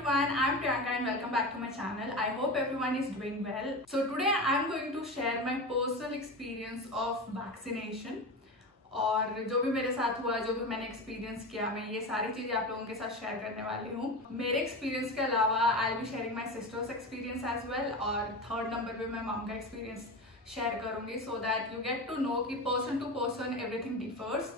everyone, I'm Priyanka and welcome back to my channel. I hope everyone is doing well. So today I'm going to share my personal experience of vaccination. और जो भी मेरे साथ हुआ, जो भी मैंने एक्सपीरियंस किया, मैं ये सारी चीजें आप लोगों के साथ शेयर करने वाली हूँ। मेरे एक्सपीरियंस के अलावा I will be sharing my sisters experience as well, और थर्ड नंबर पे मैं मॉम का एक्सपीरियंस शेयर करूंगी, so that you get to know कि person to person everything differs.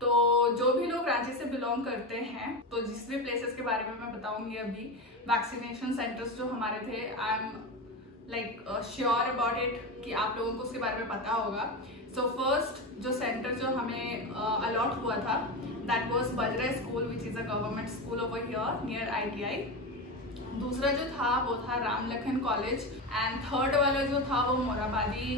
तो जो भी लोग रांची से बिलोंग करते हैं, तो जिस भी प्लेसेस के बारे में मैं बताऊंगी अभी, वैक्सीनेशन सेंटर्स जो हमारे थे, I am like sure about it कि आप लोगों को उसके बारे में पता होगा। सो फर्स्ट जो सेंटर जो हमें अलॉट हुआ था, दैट वाज बजरा school which is a government school over here near ITI। दूसरा जो था वो था Ram Lakhan college, and third वाला जो था वो मोराबादी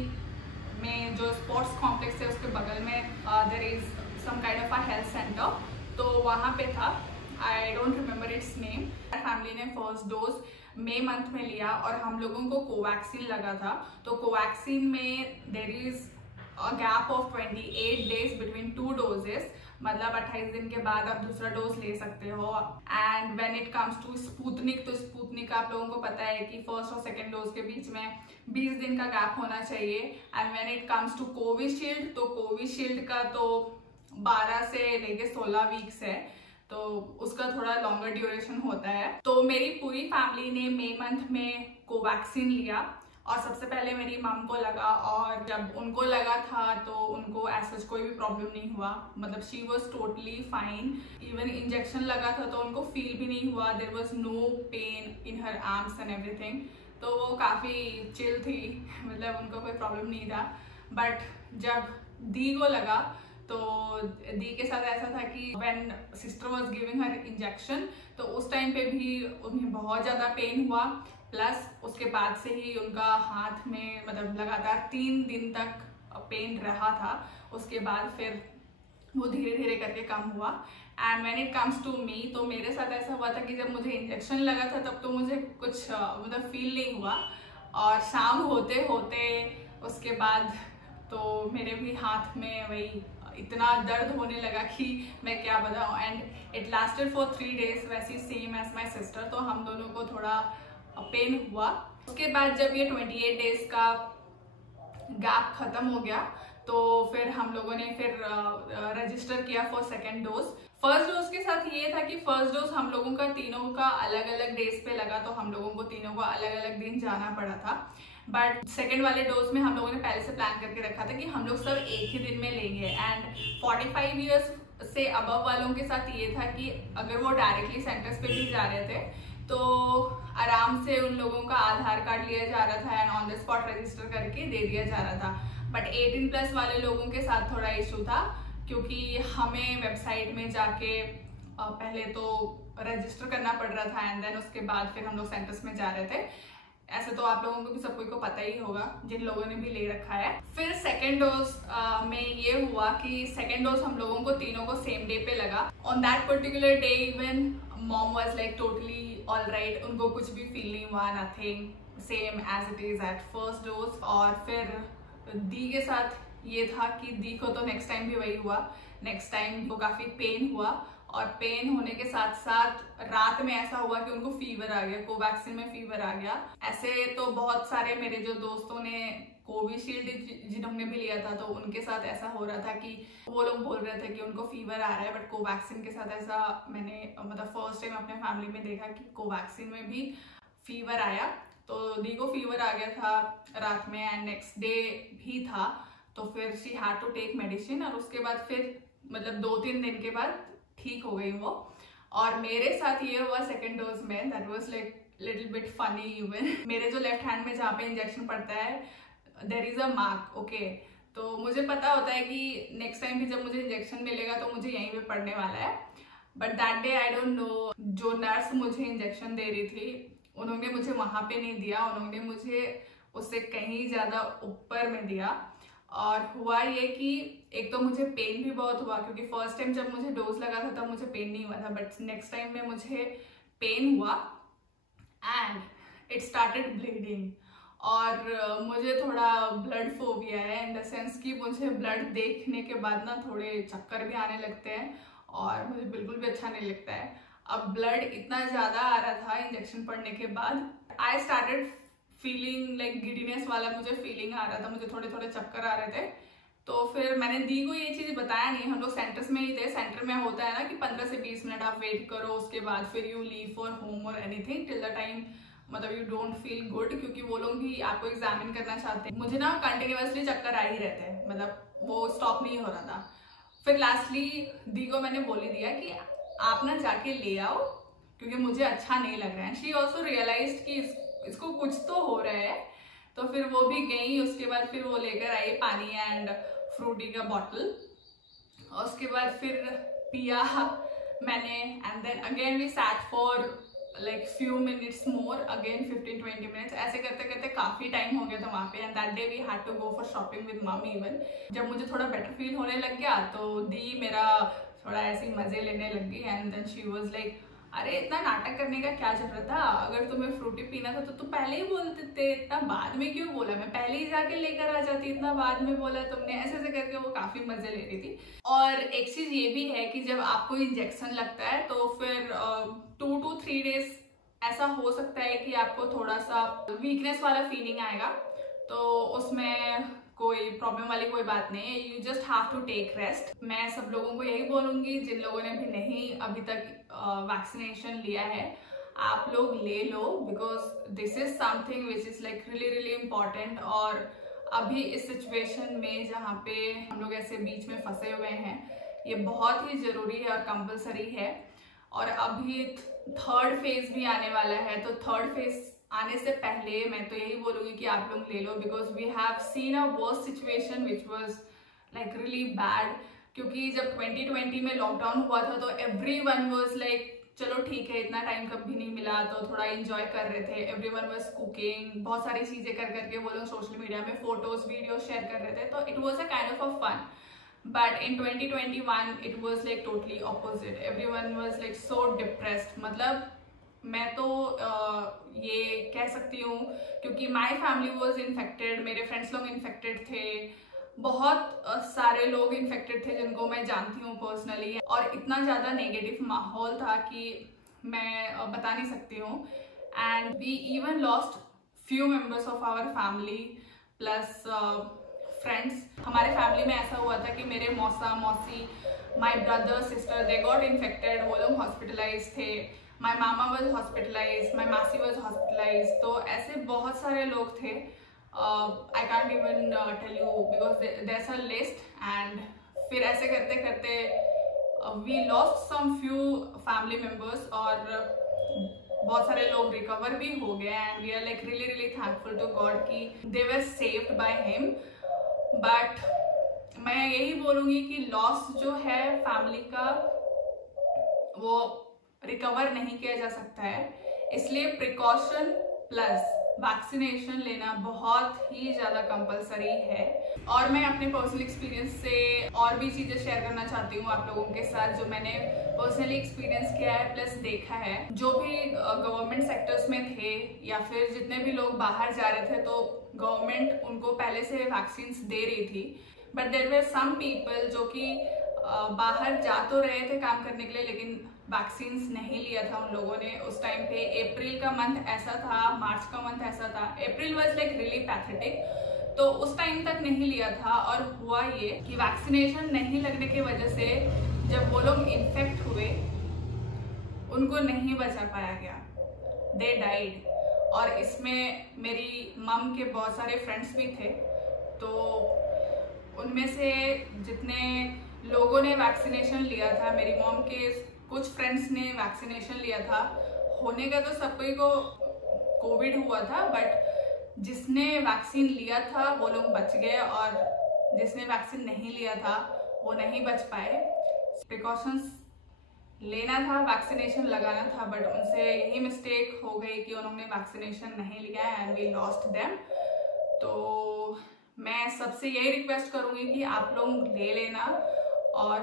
में जो स्पोर्ट्स कॉम्प्लेक्स है उसके बगल में there is some kind of a health centre, तो वहाँ पे था। I don't remember its name. Family ने फर्स्ट डोज मई मंथ में लिया और हम लोगों को कोवैक्सीन लगा था। तो कोवैक्सीन में there is a gap of 28 days between 2 doses, मतलब 28 दिन के बाद आप दूसरा डोज ले सकते हो। And when it comes to Sputnik, तो स्पुतनिक आप लोगों को पता है कि फर्स्ट और सेकेंड डोज के बीच में 20 दिन का गैप होना चाहिए। And when it comes to Covishield, तो कोविशील्ड का तो 12 से लेके 16 वीक्स है, तो उसका थोड़ा लॉन्गर ड्यूरेशन होता है। तो मेरी पूरी फैमिली ने मई मंथ में कोवैक्सीन लिया, और सबसे पहले मेरी मम को लगा, और जब उनको लगा था तो उनको ऐसा कोई भी प्रॉब्लम नहीं हुआ, मतलब she was totally fine. Even injection लगा था तो उनको फील भी नहीं हुआ, there was no pain in her arms and everything, तो वो काफ़ी चिल थी, मतलब उनको कोई प्रॉब्लम नहीं था। बट जब दी को लगा, तो दी के साथ ऐसा था कि when sister was giving her injection, तो उस टाइम पे भी उन्हें बहुत ज़्यादा पेन हुआ, प्लस उसके बाद से ही उनका हाथ में मतलब लगातार 3 दिन तक पेन रहा था। उसके बाद फिर वो धीरे धीरे करके कम हुआ। And when it comes to me, तो मेरे साथ ऐसा हुआ था कि जब मुझे इंजेक्शन लगा था तब तो मुझे कुछ मतलब फील नहीं हुआ, और शाम होते होते उसके बाद तो मेरे भी हाथ में वही इतना दर्द होने लगा कि मैं क्या बताऊँ। And it lasted for 3 days, वैसी सेम एज माई सिस्टर, तो हम दोनों को थोड़ा पेन हुआ। उसके बाद जब ये 28 डेज का गैप खत्म हो गया, तो फिर हम लोगों ने फिर रजिस्टर किया for second dose. First dose के साथ ये था कि फर्स्ट डोज हम लोगों का तीनों का अलग अलग डेज पे लगा, तो हम लोगों को तीनों को अलग अलग दिन जाना पड़ा था। बट सेकेंड वाले डोज में हम लोगों ने पहले से प्लान करके रखा था कि हम लोग सब एक ही दिन में लेंगे। एंड 45 ईयर्स से अबव वालों के साथ ये था कि अगर वो डायरेक्टली सेंटर्स पे भी जा रहे थे तो आराम से उन लोगों का आधार कार्ड लिया जा रहा था and on the spot register करके दे दिया जा रहा था। बट 18+ वाले लोगों के साथ थोड़ा इशू था, क्योंकि हमें वेबसाइट में जाके पहले तो रजिस्टर करना पड़ रहा था, एंड देन उसके बाद फिर हम लोग सेंटर्स में जा रहे थे। ऐसे तो आप लोगों को भी सब को पता ही होगा जिन लोगों ने भी ले रखा है। फिर सेकेंड डोज में ये हुआ कि सेकेंड डोज हम लोगों को तीनों को सेम डे पे लगा। On that particular day even mom was like totally all right, उनको कुछ भी फील नहीं हुआ, nothing, same as it is at first dose. और फिर दी के साथ ये था कि दी को तो नेक्स्ट टाइम भी वही हुआ, नेक्स्ट टाइम को काफी पेन हुआ, और पेन होने के साथ साथ रात में ऐसा हुआ कि उनको फीवर आ गया, कोवैक्सीन में फीवर आ गया। ऐसे तो बहुत सारे मेरे जो दोस्तों ने कोविशील्ड जिन्होंने भी लिया था, तो उनके साथ ऐसा हो रहा था कि वो लोग बोल रहे थे कि उनको फीवर आ रहा है। बट कोवैक्सीन के साथ ऐसा मैंने मतलब फर्स्ट टाइम अपने फैमिली में देखा कि कोवैक्सीन में भी फीवर आया। तो दी को फीवर आ गया था रात में, एंड नेक्स्ट डे भी था, तो फिर she had to take medicine, और उसके बाद फिर मतलब 2-3 दिन के बाद ठीक हो गई वो। और मेरे साथ ये हुआ सेकेंड डोज में, that was like little bit funny even. मेरे जो लेफ्ट हैंड में जहाँ पे इंजेक्शन पड़ता है there is a mark, okay, तो मुझे पता होता है कि नेक्स्ट टाइम भी जब मुझे इंजेक्शन मिलेगा तो मुझे यहीं पे पड़ने वाला है। But that day I don't know, जो नर्स मुझे इंजेक्शन दे रही थी उन्होंने मुझे वहां पे नहीं दिया, उन्होंने मुझे उससे कहीं ज्यादा ऊपर में दिया। और हुआ ये कि एक तो मुझे पेन भी बहुत हुआ, क्योंकि फर्स्ट टाइम जब मुझे डोज लगा था तब मुझे पेन नहीं हुआ था, बट नेक्स्ट टाइम में मुझे पेन हुआ एंड इट स्टार्टेड ब्लीडिंग। और मुझे थोड़ा ब्लड फोबिया है, इन द सेंस कि मुझे ब्लड देखने के बाद ना थोड़े चक्कर भी आने लगते हैं, और मुझे बिल्कुल भी अच्छा नहीं लगता है। अब ब्लड इतना ज़्यादा आ रहा था इंजेक्शन पड़ने के बाद। I started feeling like giddiness वाला मुझे फीलिंग आ रहा था, मुझे थोड़े थोड़े चक्कर आ रहे थे। तो फिर मैंने दी को ये चीज़ बताया नहीं, हम लोग सेंटर्स में ही थे। सेंटर में होता है ना कि 15 से 20 मिनट आप वेट करो, उसके बाद फिर यू लीव फॉर होम और एनीथिंग टिल द टाइम मतलब यू डोंट फील गुड, क्योंकि वो लोग भी आपको एग्जामिन करना चाहते हैं। मुझे ना कंटिन्यूअसली चक्कर आ ही रहते हैं, मतलब वो स्टॉप नहीं हो रहा था। फिर लास्टली दी को मैंने बोल ही दिया कि आप ना जाके ले आओ, क्योंकि मुझे अच्छा नहीं लग रहा है। शी ऑल्सो रियलाइज कि इसको कुछ तो हो रहा है। तो फिर वो भी गई, उसके बाद फिर वो लेकर आई पानी एंड फ्रूटी का बॉटल, और उसके बाद फिर पिया मैंने। And then again we sat for like few minutes more, again 15-20 minutes. ऐसे करते करते काफी टाइम हो गया था वहाँ पे। And that day we had to go for shopping with mom even. जब मुझे थोड़ा बेटर फील होने लग गया तो दी मेरा थोड़ा ऐसे मजे लेने लग गई। And then she was like, अरे इतना नाटक करने का क्या जरूरत था, अगर तुम्हें फ्रूटी पीना था तो तुम पहले ही बोलते थे, इतना बाद में क्यों बोला, मैं पहले ही जाके लेकर आ जाती, इतना बाद में बोला तुमने। ऐसे ऐसे करके वो काफी मजे ले रही थी। और एक चीज ये भी है कि जब आपको इंजेक्शन लगता है तो फिर 2 to 3 days ऐसा हो सकता है कि आपको थोड़ा सा वीकनेस वाला फीलिंग आएगा। तो उसमें कोई प्रॉब्लम वाली कोई बात नहीं है, you just have to take rest. मैं सब लोगों को यही बोलूंगी जिन लोगों ने भी नहीं अभी तक वैक्सीनेशन लिया है, आप लोग ले लो, because this is something which is like really really important. और अभी इस सिचुएशन में जहाँ पे हम लोग ऐसे बीच में फंसे हुए हैं, ये बहुत ही जरूरी है और कंपलसरी है। और अभी 3rd फेज भी आने वाला है, तो 3rd फेज आने से पहले मैं तो यही बोलूंगी कि आप लोग ले लो, because we have seen a worst situation which was like really bad. क्योंकि जब 2020 में लॉकडाउन हुआ था तो एवरीवन वाज लाइक, चलो ठीक है इतना टाइम कभी नहीं मिला तो थोड़ा एंजॉय कर रहे थे। एवरीवन वाज कुकिंग, बहुत सारी चीजें कर करके वो लोग सोशल मीडिया में फोटोज वीडियो शेयर कर रहे थे, तो it was a kind of a fun. But in 2021 it was like totally opposite. Everyone was like so depressed. मतलब मैं तो ये कह सकती हूँ क्योंकि my family was infected, मेरे friends लोग infected थे, बहुत सारे लोग infected थे जिनको मैं जानती हूँ personally, और इतना ज़्यादा negative माहौल था कि मैं बता नहीं सकती हूँ। And we even lost few members of our family plus friends. हमारे फैमिली में ऐसा हुआ था कि मेरे मौसा मौसी, my brother sister, they got infected, वो लोग हॉस्पिटलाइज थे। My mama was hospitalize, my masi was hospitalize. तो ऐसे बहुत सारे लोग थे, I can't even tell you because there's a list. And फिर ऐसे करते करते we lost some few family members, और बहुत सारे लोग रिकवर भी हो गए। And we are like really really thankful to God कि they were saved by him. But मैं यही बोलूंगी कि लॉस जो है फैमिली का वो रिकवर नहीं किया जा सकता है, इसलिए प्रिकॉशन प्लस वैक्सीनेशन लेना बहुत ही ज़्यादा कंपलसरी है। और मैं अपने पर्सनल एक्सपीरियंस से और भी चीज़ें शेयर करना चाहती हूँ आप लोगों के साथ, जो मैंने पर्सनली एक्सपीरियंस किया है प्लस देखा है। जो भी गवर्नमेंट सेक्टर्स में थे या फिर जितने भी लोग बाहर जा रहे थे, तो गवर्नमेंट उनको पहले से वैक्सीन्स दे रही थी। But there were some people जो कि बाहर जा तो रहे थे काम करने के लिए, लेकिन वैक्सीन्स नहीं लिया था उन लोगों ने उस टाइम पे। अप्रैल का मंथ ऐसा था, मार्च का मंथ ऐसा था, अप्रैल वाज लाइक रियली पैथेटिक, तो उस टाइम तक नहीं लिया था। और हुआ ये कि वैक्सीनेशन नहीं लगने की वजह से जब वो लोग इन्फेक्ट हुए उनको नहीं बचा पाया गया, दे डाइड। और इसमें मेरी मम के बहुत सारे फ्रेंड्स भी थे, तो उनमें से जितने लोगों ने वैक्सीनेशन लिया था, मेरी मॉम के कुछ फ्रेंड्स ने वैक्सीनेशन लिया था। होने का तो सबको को कोविड हुआ था, बट जिसने वैक्सीन लिया था वो लोग बच गए, और जिसने वैक्सीन नहीं लिया था वो नहीं बच पाए। प्रिकॉशंस लेना था, वैक्सीनेशन लगाना था, बट उनसे यही मिस्टेक हो गई कि उन्होंने वैक्सीनेशन नहीं लिया एंड वी लॉस्ट देम। तो मैं सबसे यही रिक्वेस्ट करूँगी कि आप लोग ले लेना, और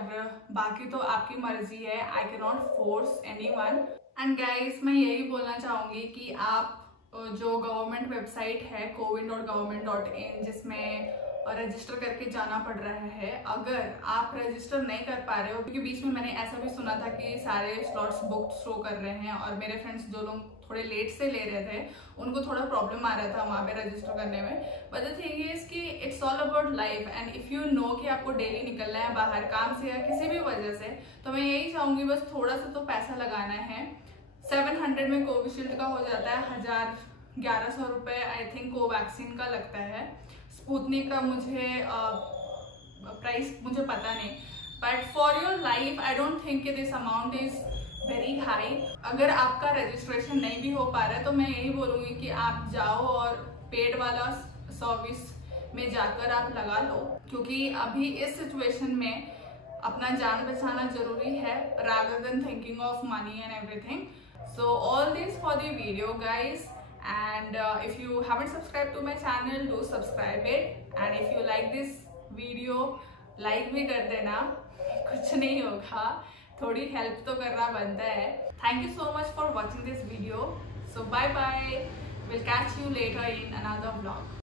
बाकी तो आपकी मर्जी है, I can not force anyone. And guys, मैं यही बोलना चाहूँगी कि आप जो गवर्नमेंट वेबसाइट है covind.government.in, जिसमें और रजिस्टर करके जाना पड़ रहा है। अगर आप रजिस्टर नहीं कर पा रहे हो, क्योंकि बीच में मैंने ऐसा भी सुना था कि सारे स्लॉट्स बुक्ड शो कर रहे हैं और मेरे फ्रेंड्स जो लोग थोड़े लेट से ले रहे थे उनको थोड़ा प्रॉब्लम आ रहा था वहाँ पे रजिस्टर करने में। बट द थिंग इज कि it's all about life and if you know कि आपको डेली निकलना है बाहर काम से या किसी भी वजह से, तो मैं यही चाहूंगी बस थोड़ा सा तो पैसा लगाना है। 700 में कोविशील्ड का हो जाता है, 1100 रुपये आई थिंक कोवैक्सीन का लगता है। स्पुतनिक का मुझे प्राइस मुझे पता नहीं, but for your life I don't think this amount is very high. अगर आपका रजिस्ट्रेशन नहीं भी हो पा रहा है तो मैं यही बोलूँगी कि आप जाओ और पेड वाला सर्विस में जाकर आप लगा लो, क्योंकि अभी इस सिचुएशन में अपना जान बचाना जरूरी है rather than thinking of money and everything. So all this for the video guys, and if you haven't subscribed to my channel, do subscribe it, and if you like this video like भी कर देना, कुछ नहीं होगा, थोड़ी help तो करना बनता है। Thank you so much for watching this video. So bye bye, we'll catch you later in another vlog.